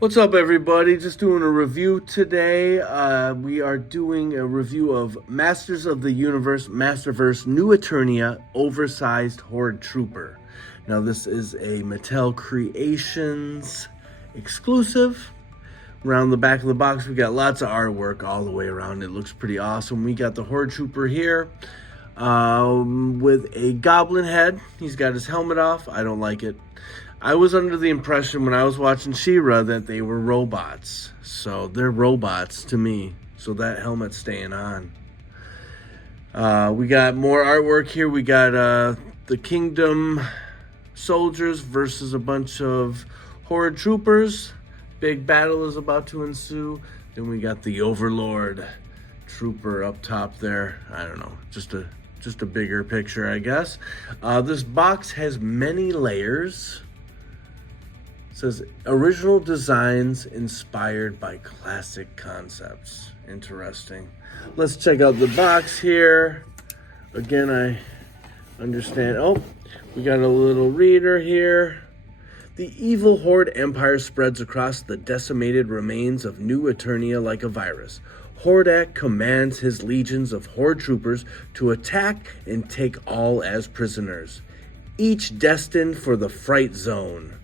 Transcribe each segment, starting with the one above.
What's up, everybody? Just doing a review today. We are doing a review of Masters of the Universe, Masterverse, New Eternia, oversized HORDE Trooper. Now, this is a Mattel Creations exclusive. Around the back of the box, we got lots of artwork all the way around. It looks pretty awesome. We got the HORDE Trooper here with a goblin head. He's got his helmet off. I don't like it. I was under the impression when I was watching She-Ra that they were robots. So they're robots to me. So that helmet's staying on. We got more artwork here. We got the Kingdom soldiers versus a bunch of HORDE troopers. Big battle is about to ensue. Then we got the Overlord trooper up top there. I don't know. Just a bigger picture, I guess. This box has many layers. Says original designs inspired by classic concepts. Interesting. Let's check out the box here. Again, I understand. Oh, we got a little reader here. The evil HORDE empire spreads across the decimated remains of New Eternia like a virus. HORDAK commands his legions of HORDE troopers to attack and take all as prisoners, each destined for the fright zone.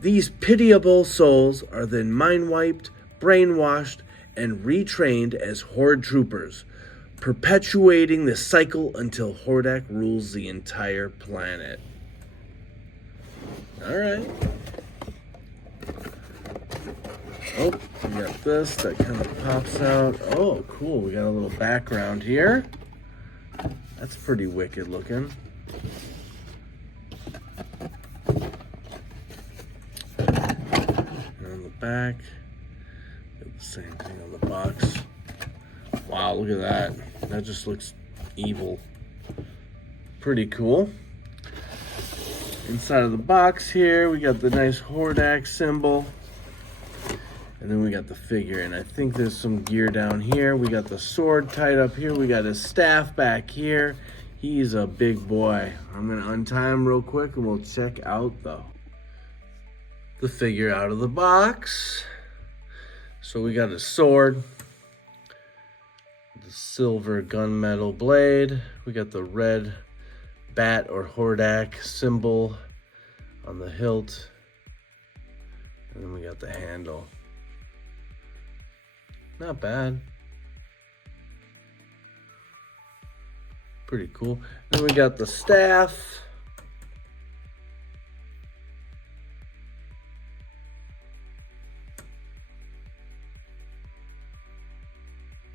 These pitiable souls are then mind-wiped, brainwashed, and retrained as HORDE troopers, perpetuating the cycle until HORDAK rules the entire planet. Alright. Oh, we got this that kind of pops out. Oh, cool. We got a little background here. That's pretty wicked looking. Back, the same thing on the box. Wow, look at that. That just looks evil. Pretty cool. Inside of the box here, we got the nice HORDAK symbol. And then we got the figure, and I think there's some gear down here. We got the sword tied up here. We got his staff back here. He's a big boy. I'm gonna untie him real quick and we'll check out the figure out of the box. So we got a sword, the silver gunmetal blade. We got the red bat or HORDAK symbol on the hilt. And then we got the handle. Not bad. Pretty cool. Then we got the staff.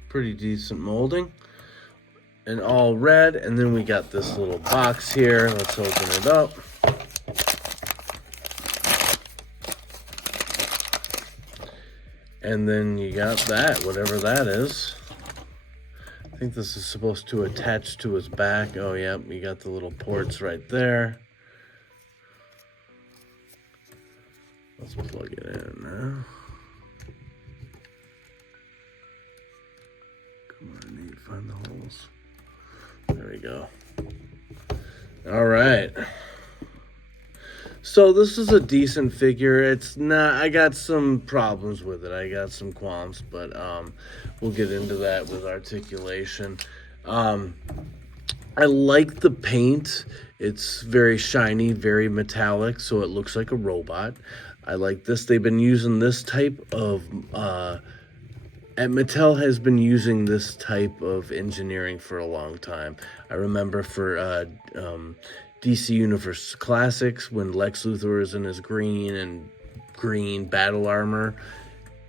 Pretty decent molding, and all red. And then we got this little box here. Let's open it up. And then you got that, whatever that is. I think this is supposed to attach to his back. Oh, yeah, you got the little ports right there. Let's plug it in now. Find the holes. There we go. All right. So this is a decent figure. It's not, I got some problems with it. I got some qualms, but we'll get into that with articulation. I like the paint. It's very shiny, very metallic, so it looks like a robot. I like this. They've been using this type of Mattel has been using this type of engineering for a long time. I remember for DC Universe Classics, when Lex Luthor is in his green battle armor,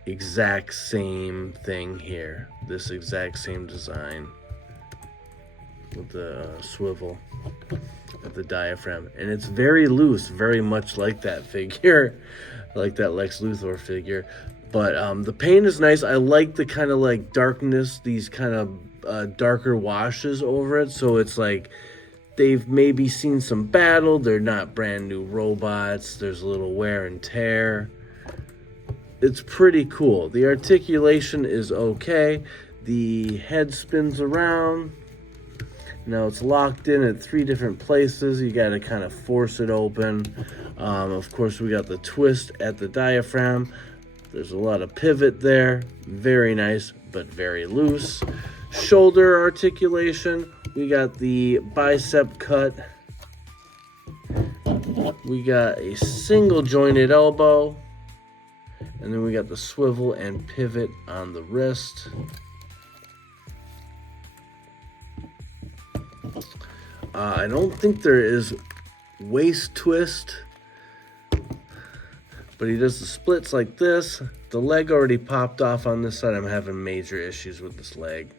exact same thing here. This exact same design with the swivel at the diaphragm. And it's very loose, very much like that figure, like that Lex Luthor figure. But the paint is nice. I like the kind of like darkness, these kind of darker washes over it. So it's like they've maybe seen some battle. They're not brand new robots. There's a little wear and tear. It's pretty cool. The articulation is okay. The head spins around. Now it's locked in at 3 different places. You got to kind of force it open. Of course, we got the twist at the diaphragm. There's a lot of pivot there. Very nice, but very loose. Shoulder articulation. We got the bicep cut. We got a single jointed elbow. And then we got the swivel and pivot on the wrist. I don't think there is waist twist, but he does the splits like this. The leg already popped off on this side. I'm having major issues with this leg.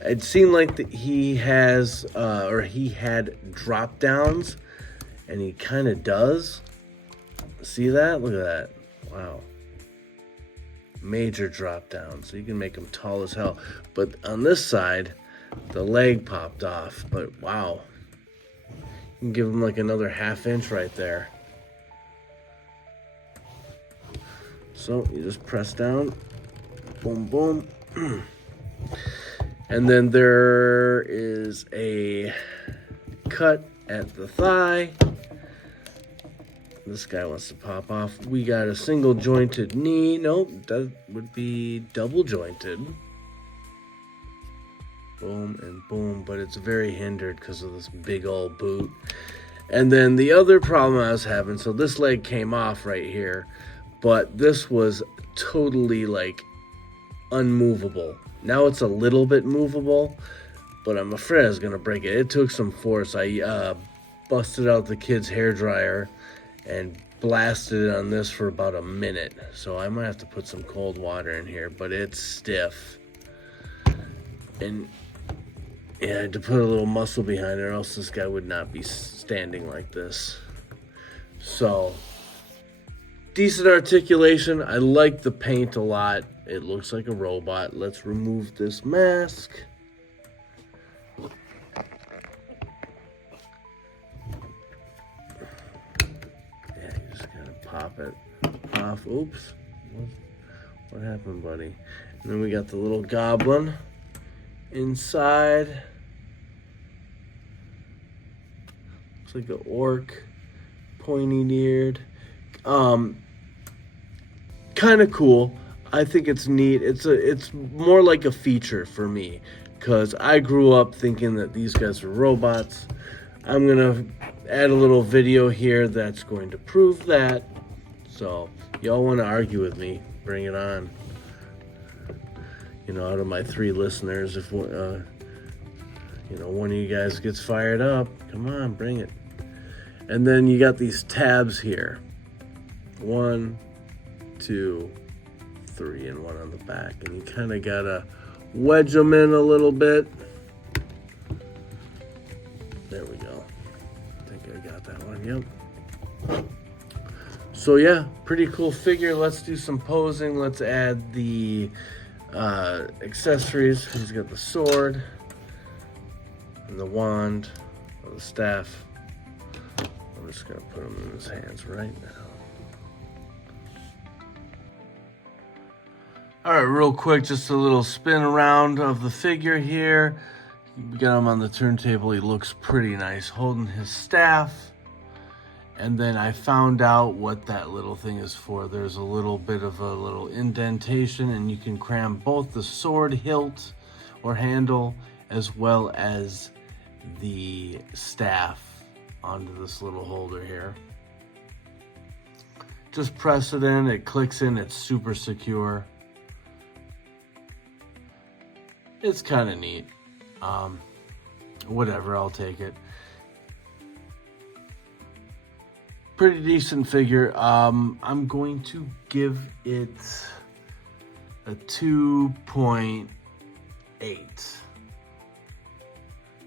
It seemed like he has, or he had drop downs, and he kind of does. See that? Look at that. Wow. Major drop down. So you can make him tall as hell. But on this side, the leg popped off. But wow. You can give him like another ½ inch right there. So you just press down. Boom, boom. And then there is a cut at the thigh. This guy wants to pop off. We got a single jointed knee. Nope, that would be double jointed. Boom and boom, but it's very hindered because of this big old boot. And then the other problem I was having, so this leg came off right here, but this was totally like unmovable. Now it's a little bit movable, but I'm afraid I was gonna break it. It took some force. I busted out the kid's hairdryer and blasted it on this for about a minute. So I might have to put some cold water in here, but it's stiff. And yeah, I had to put a little muscle behind it, or else this guy would not be standing like this. So, decent articulation. I like the paint a lot. It looks like a robot. Let's remove this mask. Yeah, you just gotta pop it off. Oops. What happened, buddy? And then we got the little goblin inside. Looks like an orc, pointy-eared. Kind of cool. I think it's neat. It's more like a feature for me, because I grew up thinking that these guys were robots. I'm gonna add a little video here that's going to prove that. So y'all want to argue with me, bring it on. You know, out of my 3 listeners, if you know, one of you guys gets fired up, come on, bring it. And then you got these tabs here. 1, 2, 3, and 1 on the back. And you kind of gotta wedge them in a little bit. There we go. I think I got that one, yep. So yeah, pretty cool figure. Let's do some posing. Let's add the accessories. He's got the sword and the wand, or the staff. I'm just gonna put them in his hands right now. All right, real quick, just a little spin around of the figure here. We got him on the turntable. He looks pretty nice holding his staff. And then I found out what that little thing is for. There's a little bit of a little indentation, and you can cram both the sword hilt or handle as well as the staff onto this little holder here. Just press it in, it clicks in, it's super secure. It's kind of neat. Whatever, I'll take it. Pretty decent figure. I'm going to give it a 2.8.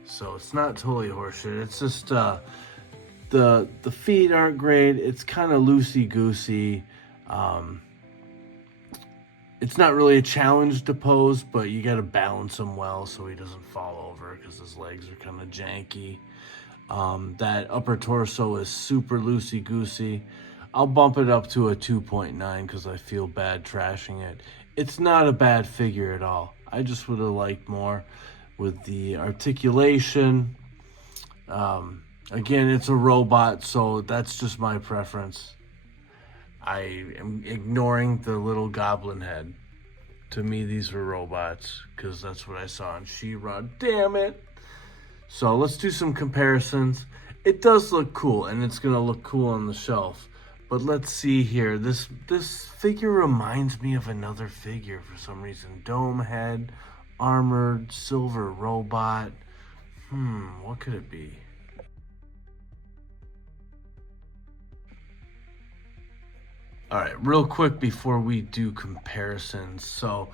So it's not totally horseshit. It's just the feet aren't great. It's kind of loosey-goosey. It's not really a challenge to pose, but you got to balance him well so he doesn't fall over because his legs are kind of janky. That upper torso is super loosey-goosey. I'll bump it up to a 2.9 because I feel bad trashing it. It's not a bad figure at all. I just would have liked more. with the articulation. Again, it's a robot, so that's just my preference. I am ignoring the little goblin head. To me, these were robots, because that's what I saw in She-Ra. Damn it! So let's do some comparisons. It does look cool, and it's going to look cool on the shelf. But let's see here. This figure reminds me of another figure for some reason. Dome head, armored, silver robot. What could it be? All right, real quick before we do comparisons. So,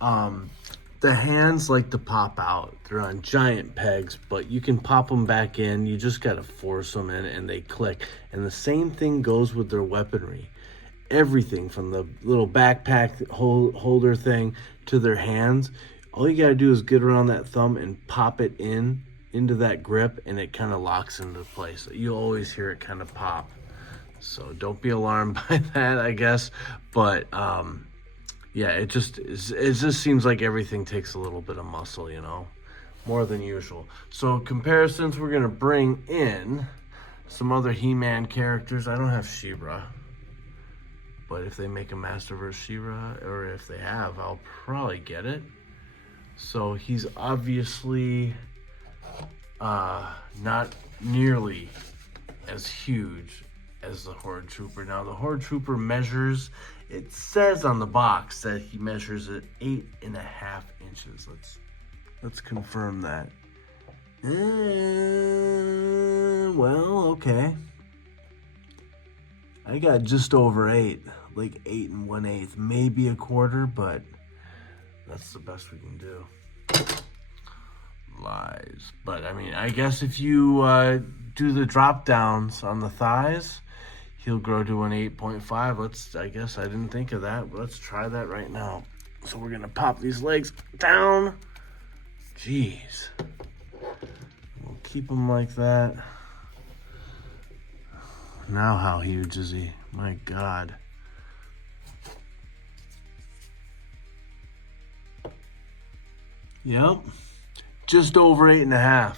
the hands like to pop out. They're on giant pegs, but you can pop them back in. You just got to force them in and they click. And the same thing goes with their weaponry. Everything from the little backpack holder thing to their hands. All you got to do is get around that thumb and pop it into that grip, and it kind of locks into place. You'll always hear it kind of pop. So don't be alarmed by that, I guess. But yeah, it just seems like everything takes a little bit of muscle, you know, more than usual. So comparisons, we're gonna bring in some other He-Man characters. I don't have She-Ra, but if they make a Masterverse She-Ra, or if they have, I'll probably get it. So he's obviously not nearly as huge as the Horde Trooper. Now the Horde Trooper measures, it says on the box that he measures at 8.5 inches. Let's confirm that. Well, okay. I got just over 8, like 8 1/8, maybe a quarter, but that's the best we can do. Lies. But I mean, I guess if you do the drop downs on the thighs, he'll grow to an 8.5. I guess I didn't think of that. Let's try that right now. So we're gonna pop these legs down. Jeez. We'll keep them like that. Now how huge is he? My God. Yep. Just over 8.5.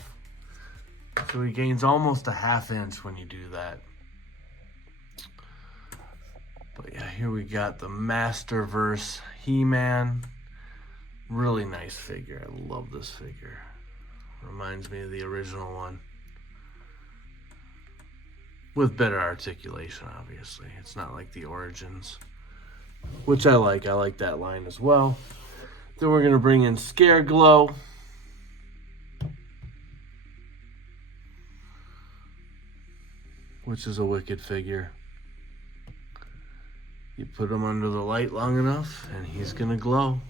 So he gains almost a ½ inch when you do that. But yeah, here we got the Masterverse He-Man. Really nice figure. I love this figure. Reminds me of the original one. With better articulation, obviously. It's not like the Origins, which I like. I like that line as well. Then we're going to bring in Scare Glow. Which is a wicked figure. You put him under the light long enough, and he's going to glow.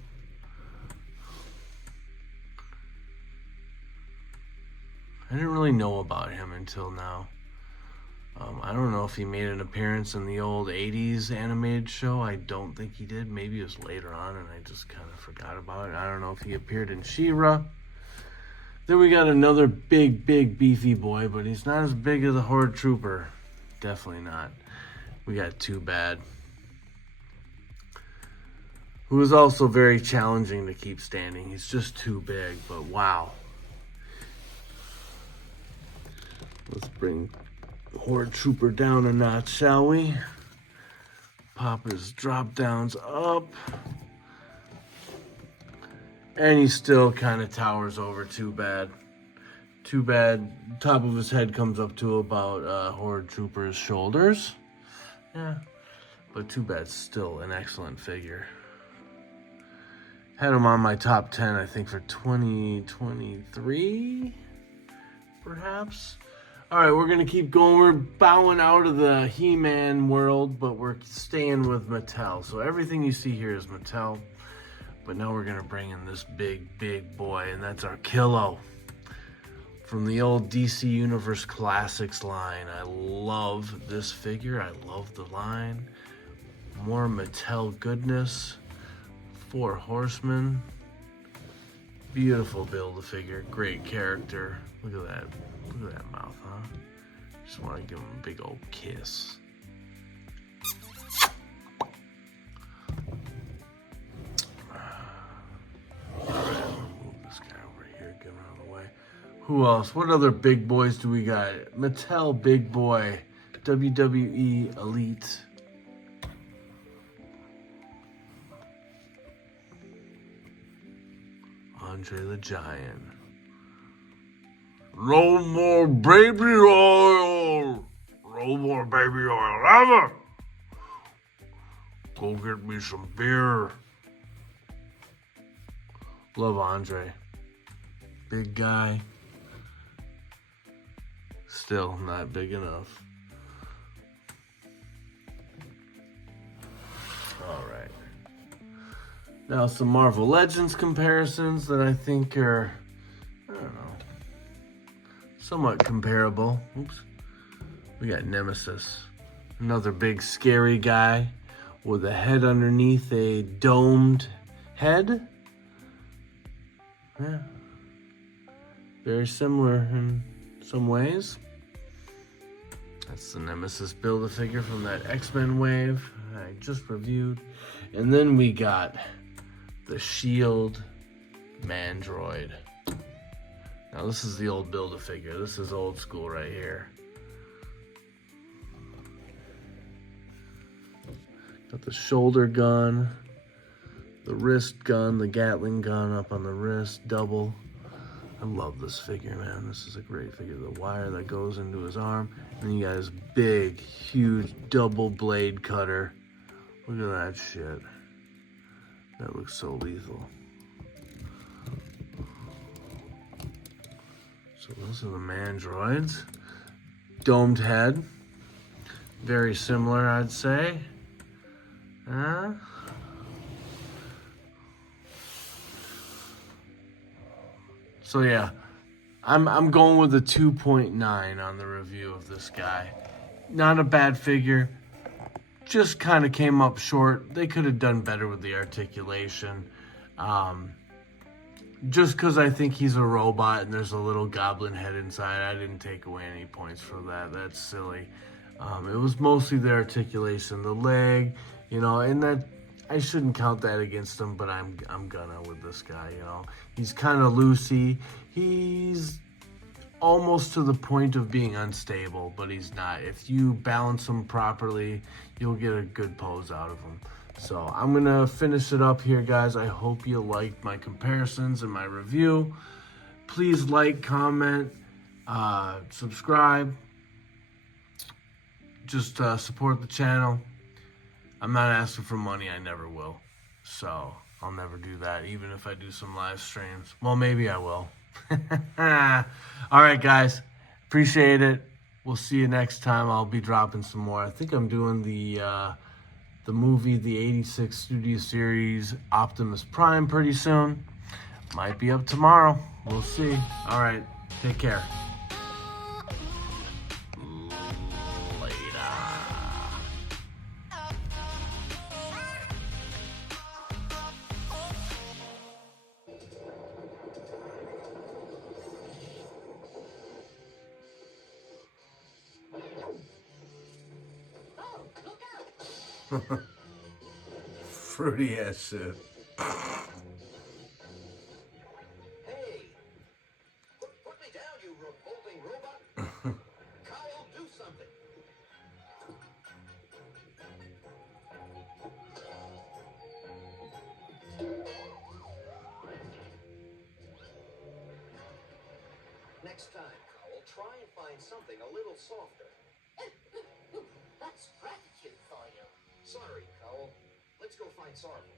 I didn't really know about him until now. I don't know if he made an appearance in the old 80s animated show. I don't think he did. Maybe it was later on, and I just kind of forgot about it. I don't know if he appeared in She-Ra. Then we got another big, beefy boy, but he's not as big as the Horde Trooper. Definitely not. We got Too Bad, who is also very challenging to keep standing. He's just too big, but wow. Let's bring Horde Trooper down a notch, shall we? Pop his drop downs up. And he still kind of towers over Too Bad. Too Bad, top of his head comes up to about Horde Trooper's shoulders. Yeah, but Too Bad's still an excellent figure. Had him on my top 10, I think, for 2023, perhaps. All right, we're going to keep going. We're bowing out of the He-Man world, but we're staying with Mattel. So everything you see here is Mattel. But now we're going to bring in this big boy, and that's our Kilo. From the old DC Universe Classics line. I love this figure. I love the line. More Mattel goodness. 4 Horsemen. Beautiful Build-A-Figure. Great character. Look at that. Look at that mouth, huh? Just want to give him a big old kiss. Alright, move this guy over here. Give Who else? What other big boys do we got? Mattel Big Boy. WWE Elite. Andre the Giant. No more baby oil. No more baby oil ever. Go get me some beer. Love Andre. Big guy. Still not big enough. All right. Now some Marvel Legends comparisons that I think are, I don't know, somewhat comparable. Oops. We got Nemesis. Another big scary guy with a head underneath a domed head. Yeah. Very similar in some ways. That's the Nemesis Build-A-Figure from that X-Men wave I just reviewed. And then we got the Shield Mandroid. Now this is the old Build-A-Figure. This is old school right here. Got the shoulder gun, the wrist gun, the Gatling gun up on the wrist, double. I love this figure, man. This is a great figure. The wire that goes into his arm. And then you got his big, huge double blade cutter. Look at that shit. That looks so lethal. So those are the Mandroids. Domed head. Very similar, I'd say. So yeah, I'm going with a 2.9 on the review of this guy. Not a bad figure. Just kind of came up short. They could have done better with the articulation. Just because I think he's a robot and there's a little goblin head inside, I didn't take away any points for that. That's silly. It was mostly the articulation, the leg, you know, and that I shouldn't count that against him, but I'm gonna with this guy, you know. He's kind of loosey. He's almost to the point of being unstable, but he's not. If you balance him properly, you'll get a good pose out of him. So I'm gonna finish it up here, guys. I hope you liked my comparisons and my review. Please like, comment, subscribe. Just support the channel. I'm not asking for money. I never will. So I'll never do that, even if I do some live streams. Well, maybe I will. All right, guys. Appreciate it. We'll see you next time. I'll be dropping some more. I think I'm doing the movie, the 86 Studio Series Optimus Prime pretty soon. Might be up tomorrow. We'll see. All right. Take care. Fruity ass shit. Hey! Put me down, you revolting robot! Kyle, do something! Next time, Kyle, try and find something a little softer. That's gratitude for you. Sorry, Cowell. Let's go find Sarvel.